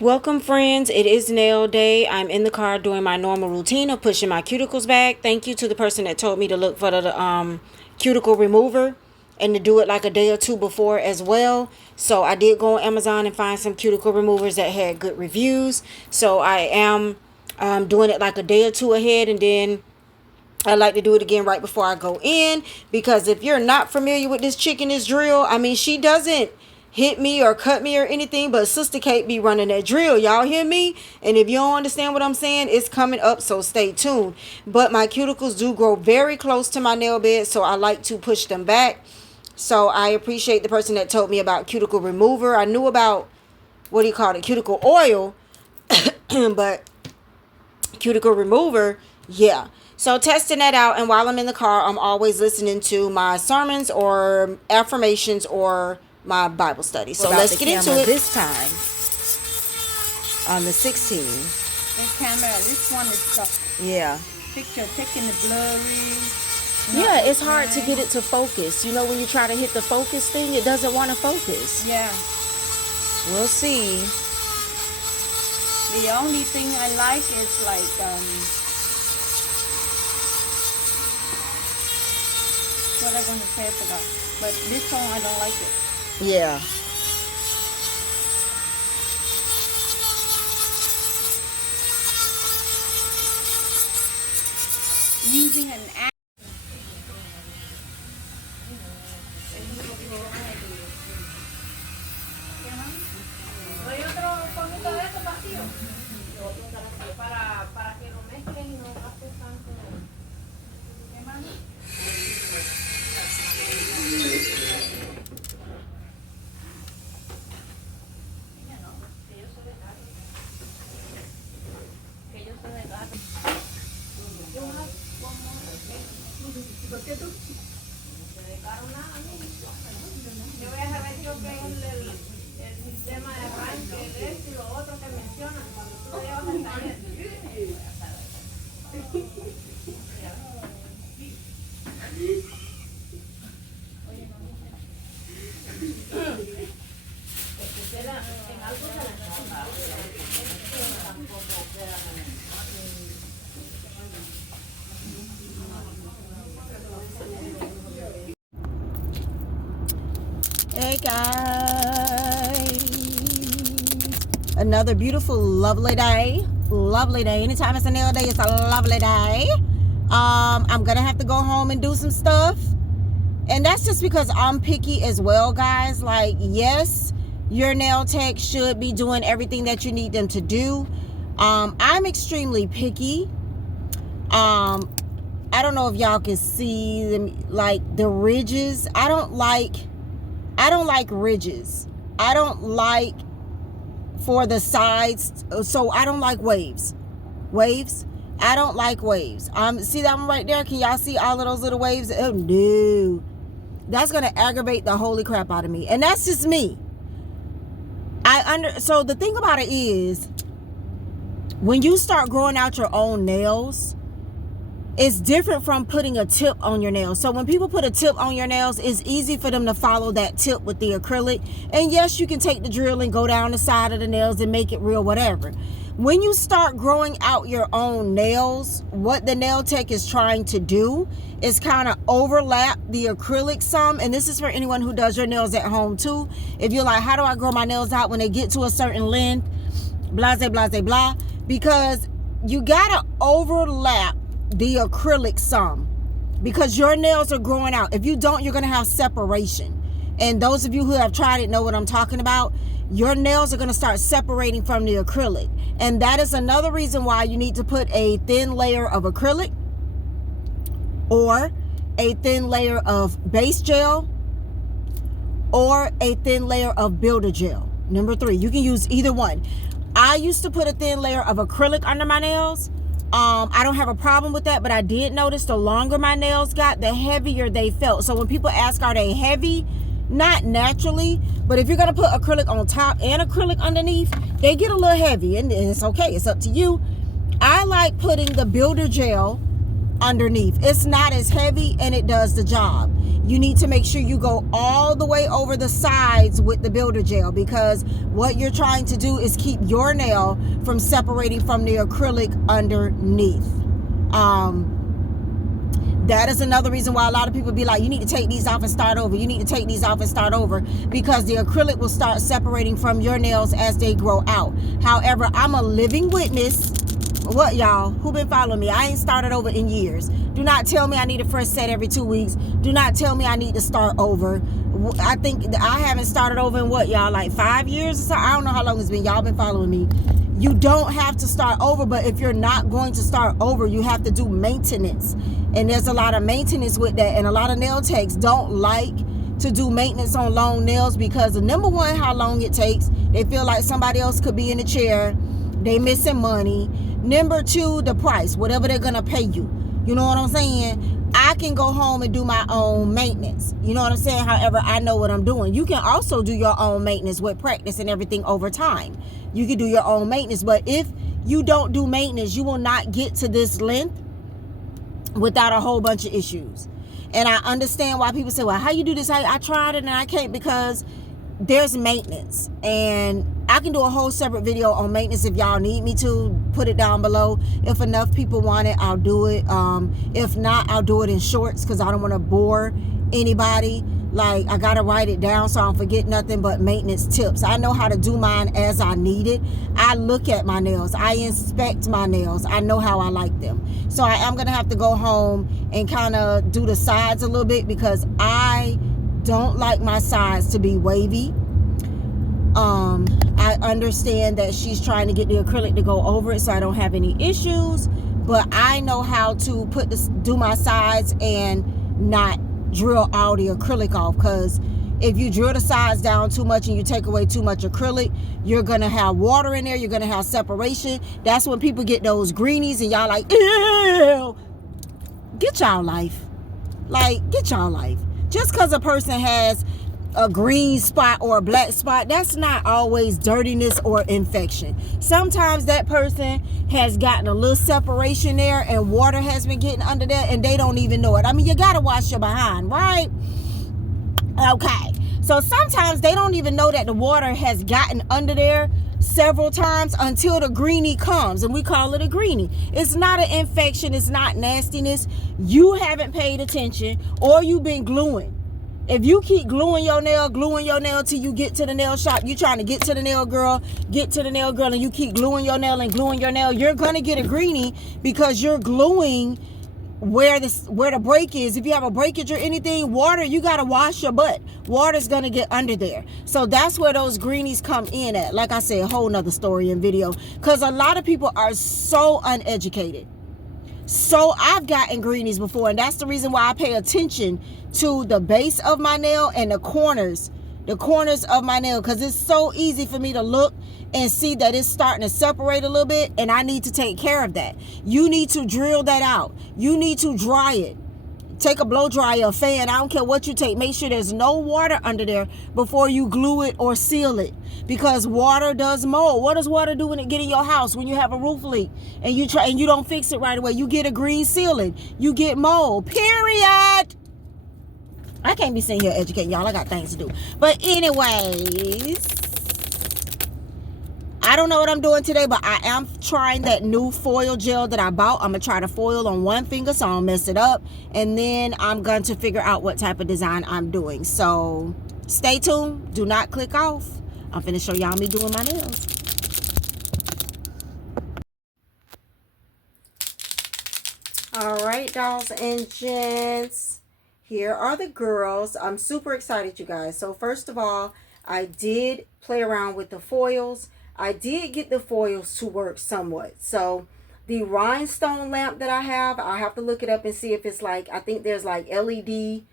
Welcome, friends. It is nail day. I'm in the car doing my normal routine of pushing my cuticles back. Thank you to the person that told me to look for the cuticle remover and to do it like a day or two before as well. So I did go on Amazon and find some cuticle removers that had good reviews. So I am doing it like a day or two ahead, and then I like to do it again right before I go in, because if you're not familiar with this chick and this drill, I mean, she doesn't hit me or cut me or anything, but Sister Kate be running that drill. Y'all hear me? And if you don't understand what I'm saying, it's coming up, so stay tuned. But my cuticles do grow very close to my nail bed, so I like to push them back. So I appreciate the person that told me about cuticle remover. I knew about, what do you call it, cuticle oil, but cuticle remover, yeah. So testing that out, and while I'm in the car, I'm always listening to my sermons or affirmations or my Bible study. So let's get into it. This time on the 16th. The camera, this one is stuck. Yeah. Picture taking the blurry. Yeah, it's hard to get it to focus. You know, when you try to hit the focus thing, it doesn't want to focus. Yeah. We'll see. The only thing I like is like what I'm gonna say, I forgot. But this song I don't like it. Yeah. Using an app. ¿Hay otro poquito de eso vacío? Para que lo mezclen y no gastes tanto. ¿Qué más? ¿Por qué tú? No se dedicaron nada a mí. Yo voy a saber yo qué es el sistema de arranque, el esto y lo otro que mencionan cuando tú lo llevas al taller. Hey guys, another beautiful lovely day. Anytime it's a nail day, it's a lovely day. I'm gonna have to go home and do some stuff, and that's just because I'm picky as well, guys. Like, yes, your nail tech should be doing everything that you need them to do. I'm extremely picky. I don't know if y'all can see them, like the ridges. I don't like ridges. I don't like for the sides. So I don't like waves. I don't like waves. See that one right there? Can y'all see all of those little waves? Oh no. That's gonna aggravate the holy crap out of me. And that's just me. So the thing about it is, when you start growing out your own nails, it's different from putting a tip on your nails. So when people put a tip on your nails, it's easy for them to follow that tip with the acrylic. And yes, you can take the drill and go down the side of the nails and make it real, whatever. When you start growing out your own nails, what the nail tech is trying to do is kind of overlap the acrylic some. And this is for anyone who does your nails at home too. If you're like, how do I grow my nails out when they get to a certain length? Blah, blah, blah, blah. Because you gotta overlap the acrylic some, because your nails are growing out. If you don't, you're gonna have separation. And those of you who have tried it know what I'm talking about. Your nails are gonna start separating from the acrylic, and that is another reason why you need to put a thin layer of acrylic or a thin layer of base gel or a thin layer of builder gel. Number 3, you can use either one. I used to put a thin layer of acrylic under my nails. I don't have a problem with that, but I did notice the longer my nails got, the heavier they felt. So when people ask, are they heavy? Not naturally, but if you're gonna put acrylic on top and acrylic underneath, they get a little heavy, and it's okay. It's up to you. I like putting the builder gel underneath. It's not as heavy and it does the job. You need to make sure you go all the way over the sides with the builder gel, because what you're trying to do is keep your nail from separating from the acrylic underneath. That is another reason why a lot of people be like, you need to take these off and start over. You need to take these off and start over, because the acrylic will start separating from your nails as they grow out. However, I'm a living witness. What, y'all who been following me, I ain't started over in years. Do not tell me I need a fresh set every 2 weeks. Do not tell me I need to start over. I think I haven't started over in what, y'all, like 5 years or so. I don't know how long it's been. Y'all been following me. You don't have to start over, but if you're not going to start over, you have to do maintenance. And there's a lot of maintenance with that, and a lot of nail techs don't like to do maintenance on long nails because, number one, how long it takes. They feel like somebody else could be in the chair. They missing money. Number two, the price, whatever they're gonna pay you. You know what I'm saying? I can go home and do my own maintenance. You know what I'm saying? However, I know what I'm doing. You can also do your own maintenance with practice and everything over time. You can do your own maintenance, but if you don't do maintenance, you will not get to this length without a whole bunch of issues. And I understand why people say, well, how you do this? I tried it and I can't, because there's maintenance. And I can do a whole separate video on maintenance if y'all need me to. Put it down below. If enough people want it, I'll do it. If not, I'll do it in shorts, because I don't want to bore anybody. Like, I gotta write it down so I don't forget nothing but maintenance tips. I know how to do mine as I need it. I look at my nails. I inspect my nails. I know how I like them. So I am gonna have to go home and kind of do the sides a little bit, because I don't like my sides to be wavy. I understand that she's trying to get the acrylic to go over it so I don't have any issues, but I know how to do my sides and not drill all the acrylic off, because if you drill the sides down too much and you take away too much acrylic, you're gonna have water in there, you're gonna have separation. That's when people get those greenies and y'all like, ew. Get y'all life. Like, get y'all life. Just because a person has a green spot or a black spot, that's not always dirtiness or infection. Sometimes that person has gotten a little separation there and water has been getting under there and they don't even know it. I mean, you gotta wash your behind, right? Okay, so sometimes they don't even know that the water has gotten under there several times until the greenie comes, and we call it a greenie. It's not an infection, it's not nastiness. You haven't paid attention, or you've been gluing. If you keep gluing your nail till you get to the nail shop, you trying to get to the nail girl, and you keep gluing your nail, you're gonna get a greenie, because you're gluing where the break is. If you have a breakage or anything, water, you got to wash your butt. Water's going to get under there. So that's where those greenies come in at. Like I said, a whole nother story and video, because a lot of people are so uneducated. So I've gotten greenies before, and that's the reason why I pay attention to the base of my nail and the corners of my nail, because it's so easy for me to look and see that it's starting to separate a little bit, and I need to take care of that. You need to drill that out. You need to dry it. Take a blow dryer, a fan, I don't care what you take. Make sure there's no water under there before you glue it or seal it, because water does mold. What does water do when it get in your house? When you have a roof leak and you don't fix it right away, you get a green ceiling, you get mold, period. I can't be sitting here educating y'all. I got things to do. But anyways, I don't know what I'm doing today, but I am trying that new foil gel that I bought. I'm going to try the foil on one finger so I don't mess it up. And then I'm going to figure out what type of design I'm doing. So stay tuned. Do not click off. I'm finna show y'all me doing my nails. All right, dolls and gents. Here are the girls. I'm super excited, you guys. So first of all, I did play around with the foils. I did get the foils to work somewhat. So the rhinestone lamp that I have to look it up and see if it's like, I think there's like LED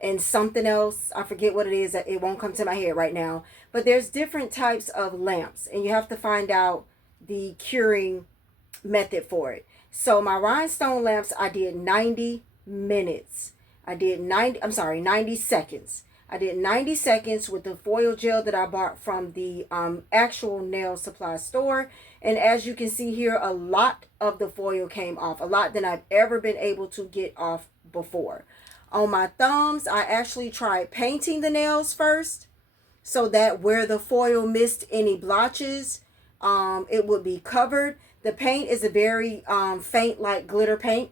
and something else. I forget what it is. It won't come to my head right now. But there's different types of lamps, and you have to find out the curing method for it. So my rhinestone lamps, I did 90 minutes. I did 90 seconds. I did 90 seconds with the foil gel that I bought from the actual nail supply store. And as you can see here, a lot of the foil came off. A lot than I've ever been able to get off before. On my thumbs, I actually tried painting the nails first, so that where the foil missed any blotches, it would be covered. The paint is a very faint, like glitter paint.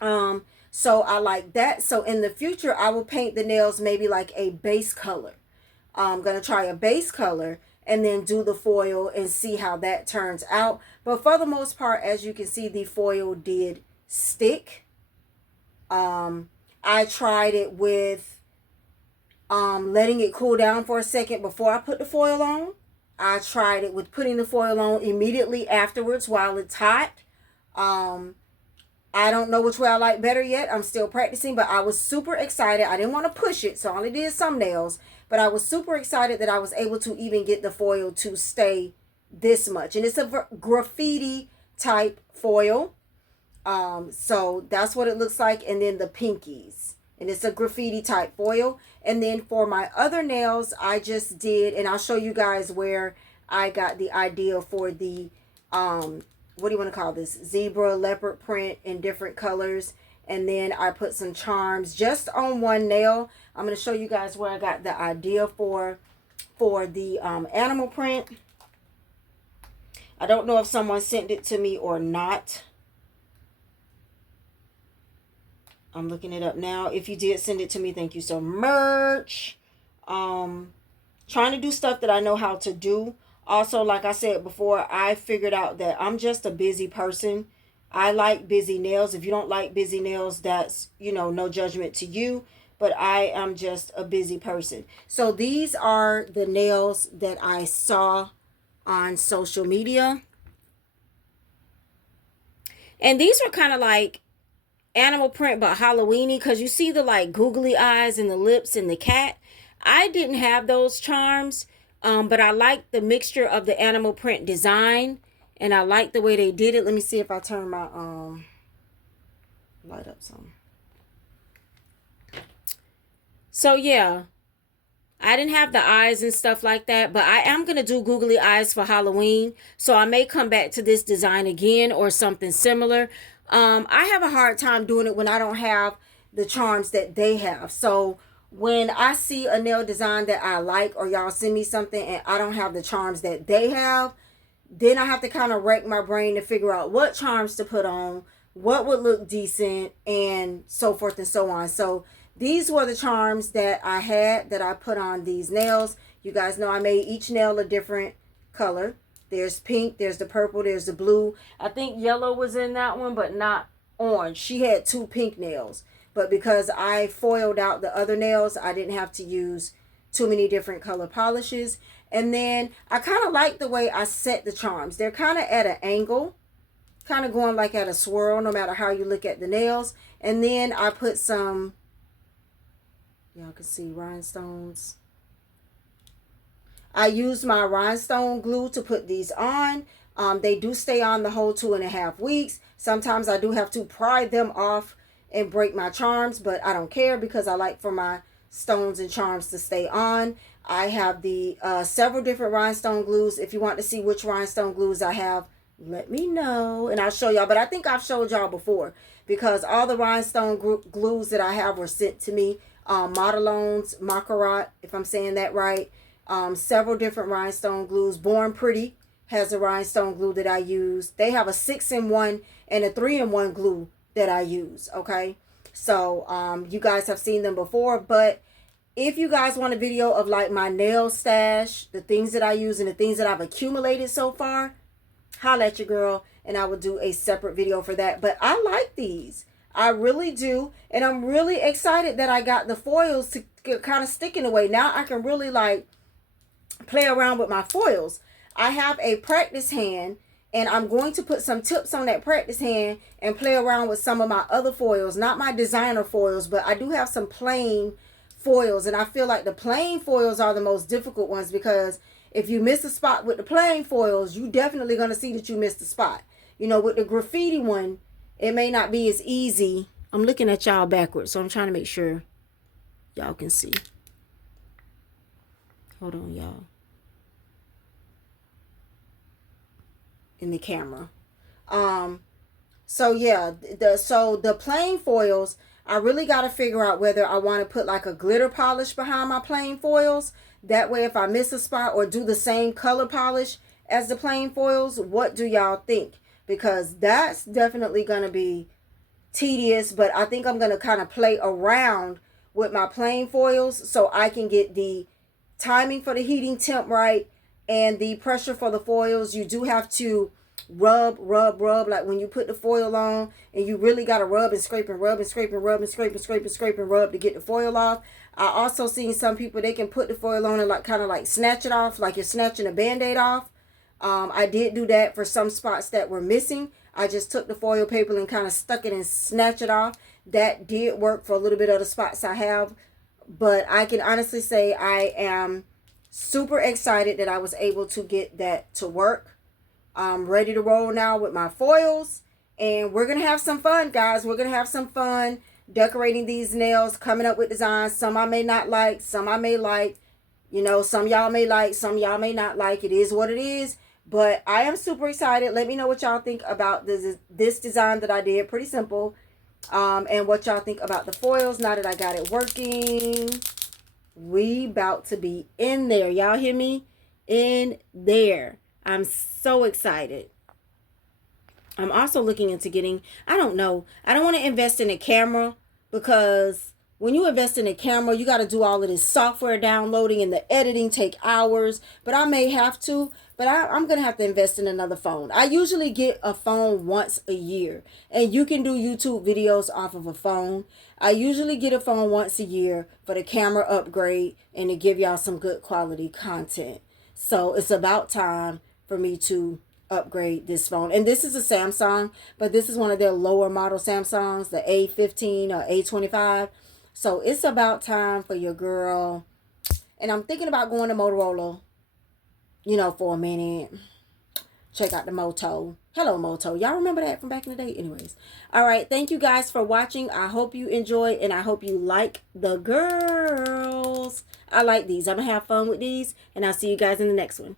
So I like that. So in the future, I will paint the nails maybe like a base color. I'm going to try a base color and then do the foil and see how that turns out. But for the most part, as you can see, the foil did stick. I tried it with letting it cool down for a second before I put the foil on. I tried it with putting the foil on immediately afterwards while it's hot. I don't know which way I like better yet. I'm still practicing, but I was super excited. I didn't want to push it, so I only did some nails. But I was super excited that I was able to even get the foil to stay this much. And it's a graffiti type foil. So that's what it looks like. And then the pinkies. And it's a graffiti type foil. And then for my other nails, I just did, and I'll show you guys where I got the idea for the, what do you want to call this? Zebra leopard print in different colors. And then I put some charms just on one nail. I'm going to show you guys where I got the idea for the animal print. I don't know if someone sent it to me or not. I'm looking it up now. If you did send it to me, thank you so much. Trying to do stuff that I know how to do. Also, like I said before, I figured out that I'm just a busy person. I like busy nails. If you don't like busy nails, that's, you know, no judgment to you. But I am just a busy person. So these are the nails that I saw on social media. And these were kind of like animal print but Halloweeny, because you see the like googly eyes and the lips and the cat. I didn't have those charms, but I like the mixture of the animal print design, and I like the way they did it. Let me see if I turn my light up some. So yeah, I didn't have the eyes and stuff like that, but I am going to do googly eyes for Halloween. So I may come back to this design again or something similar. I have a hard time doing it when I don't have the charms that they have. So when I see a nail design that I like, or y'all send me something and I don't have the charms that they have, then I have to kind of rack my brain to figure out what charms to put on, what would look decent, and so forth and so on. So these were the charms that I had that I put on these nails. You guys know I made each nail a different color. There's pink, there's the purple, there's the blue. I think yellow was in that one, but not orange. She had 2 pink nails. But because I foiled out the other nails, I didn't have to use too many different color polishes. And then I kind of like the way I set the charms. They're kind of at an angle, kind of going like at a swirl, no matter how you look at the nails. And then I put some, y'all can see, rhinestones. I used my rhinestone glue to put these on. They do stay on the whole 2.5 weeks. Sometimes I do have to pry them off and break my charms, but I don't care because I like for my stones and charms to stay on. I have the several different rhinestone glues. If you want to see which rhinestone glues I have, let me know and I'll show y'all. But I think I've showed y'all before because all the rhinestone glues that I have were sent to me. Modelones, Macarat, if I'm saying that right. Several different rhinestone glues. Born Pretty has a rhinestone glue that I use. They have a 6-in-1 and a 3-in-1 glue that I use. Okay, so you guys have seen them before, but if you guys want a video of like my nail stash, the things that I use and the things that I've accumulated so far, holla at your girl and I will do a separate video for that. But I like these. I really do. And I'm really excited that I got the foils to kind of stick in a way. Now I can really like play around with my foils. I have a practice hand and I'm going to put some tips on that practice hand and play around with some of my other foils. Not my designer foils, but I do have some plain foils. And I feel like the plain foils are the most difficult ones because if you miss a spot with the plain foils, you definitely going to see that you missed a spot. You know, with the graffiti one, it may not be as easy. I'm looking at y'all backwards, so I'm trying to make sure y'all can see. Hold on, y'all. In the camera. So yeah, the plain foils, I really got to figure out whether I want to put like a glitter polish behind my plain foils. That way if I miss a spot, or do the same color polish as the plain foils, what do y'all think? Because that's definitely going to be tedious, but I think I'm going to kind of play around with my plain foils so I can get the timing for the heating temp right and the pressure for the foils. You do have to rub, like when you put the foil on, and you really got to rub and scrape and rub and scrape and rub and scrape and scrape and scrape and rub to get the foil off. I also seen some people, they can put the foil on and like kind of like snatch it off like you're snatching a band-aid off. I did do that for some spots that were missing. I just took the foil paper and kind of stuck it and snatched it off. That did work for a little bit of the spots I have. But I can honestly say I am super excited that I was able to get that to work. I'm ready to roll now with my foils. And we're going to have some fun, guys. We're going to have some fun decorating these nails, coming up with designs. Some I may not like, some I may like. You know, some y'all may like, some y'all may not like. It is what it is. But I am super excited. Let me know what y'all think about this design that I did. Pretty simple. And what y'all think about the foils now that I got it working. We about to be in there. Y'all hear me? In there. I'm so excited. I'm also looking into getting, I don't know, I don't want to invest in a camera, because when you invest in a camera, you got to do all of this software downloading, and the editing take hours. But I may have to. But I'm going to have to invest in another phone. I usually get a phone once a year. And you can do YouTube videos off of a phone. I usually get a phone once a year for the camera upgrade and to give y'all some good quality content. So it's about time for me to upgrade this phone. And this is a Samsung, but this is one of their lower model Samsungs, the A15 or A25. So it's about time for your girl. And I'm thinking about going to Motorola, you know, for a minute. Check out the Moto. Hello, Moto. Y'all remember that from back in the day? Anyways. All right. Thank you guys for watching. I hope you enjoy, and I hope you like the girls. I like these. I'm going to have fun with these, and I'll see you guys in the next one.